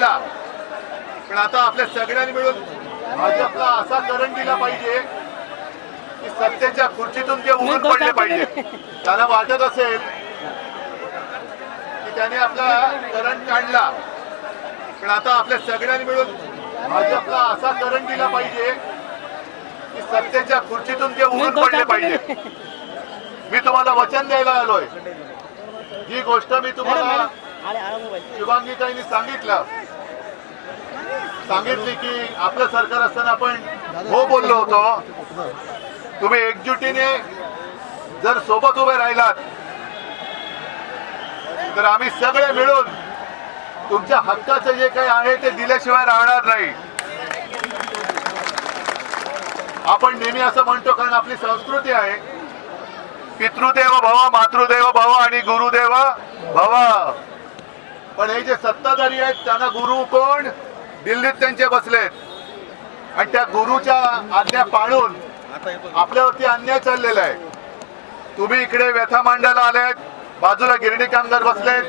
काढला, पण आता आपल्या सगळ्यांनी मिळून भाजपला असा करंट दिला पाहिजे की सत्तेच्या खुर्चीतून ते उघड पडले पाहिजे. त्याला वाटत असेल की त्याने आपला करंट काढला, पण आता आपल्या सगळ्यांनी मिळून भाजपला असा करंट दिला पाहिजे की सत्तेच्या खुर्चीतून ते उघड पडले पाहिजे. मी तुम्हाला वचन द्यायला आलोय. जी गोष्ट मी तुम्हाला शुभांगीताईंनी सांगितली की आपलं सरकार असताना आपण हो बोललो होतो. तुम्ही एकजुटीने जर सोबत उभे राहिलात तर आम्ही सगळे मिळून तुमच्या हक्काचं जे काही आहे ते दिल्याशिवाय राहणार नाही. आपण नेहमी असं म्हणतो, कारण आपली संस्कृती आहे, पितृदेव भव, मातृदेव भव आणि गुरुदेव भव. पण हे जे सत्ताधारी आहेत त्यांना गुरु कोण? दिल्लीत त्यांचे बसलेत, आणि त्या गुरुच्या आज्ञा पाळून आपल्यावरती अन्याय चाललेला आहे. तुम्ही इकडे व्यथा मांडायला आलेत, बाजूला गिरणी कामगार बसलेत.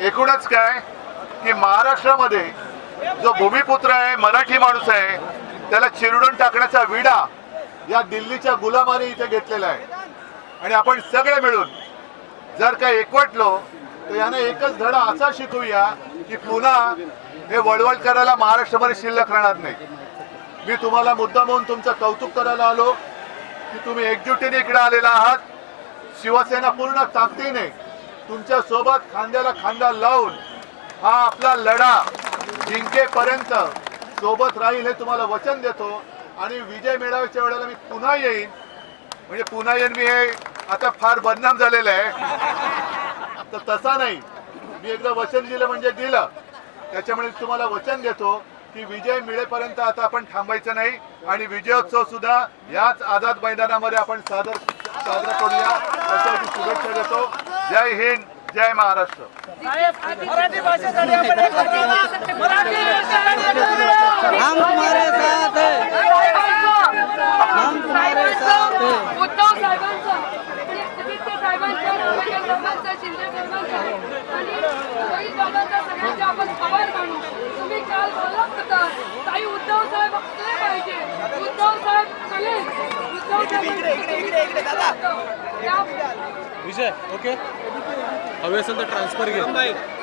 एकूणच काय की महाराष्ट्रामध्ये जो भूमिपुत्र आहे, मराठी माणूस आहे, त्याला चिरडून टाकण्याचा विडा या दिल्लीच्या गुलामाने इथे घेतलेला आहे. आणि आपण सगळे मिळून जर का एकवटलो तर याने एकच धडा असा शिकूया की पुन्हा हे वळवळ करायला महाराष्ट्रामध्ये शिल्लक राहणार नाही. मी तुम्हाला मुद्दा म्हणून तुमचं कौतुक करायला आलो की तुम्ही एकजुटीने इकडे आलेला आहात. शिवसेना पूर्ण ताकदीने तुमच्या सोबत खांद्याला खांदा लावून हा आपला लढा जिंकेपर्यंत सोबत राहील हे तुम्हाला वचन देतो. आणि विजय मिळवायच्या वेळेला मी पुन्हा येईन. म्हणजे पुन्हा येईन मी हे आता फार बदनाम झालेलं आहे, तर तसा नाही. मी एकदा वचन दिलं म्हणजे दिलं. त्याच्यामुळे तुम्हाला वचन देतो की विजय मिळेपर्यंत आता आपण थांबायचं नाही, आणि विजयोत्सव सुद्धा याच आझाद मैदानामध्ये आपण साजरा करूया यासाठी शुभेच्छा देतो. जय हिंद, जय महाराष्ट्र. मराठी भाषेसाठी आपण एकत्र आहोत. मराठी हम तुम्हारे साथ हैं, हम तुम्हारे साथ हैं. उद्धव साहेबांचा, आदित्य साहेबांचा, रामदेव साहेबांचा, शिंदे साहेबांचा आणि काही दोघांचा सगळ्यांचा आपण आभार मानू. तुम्ही काल बोलत होता ताई उद्धव साहेब असले पाहिजे, उद्धव साहेब चले, उद्धव साहेब विजय ओके हवे असेल तर ट्रान्सफर घे.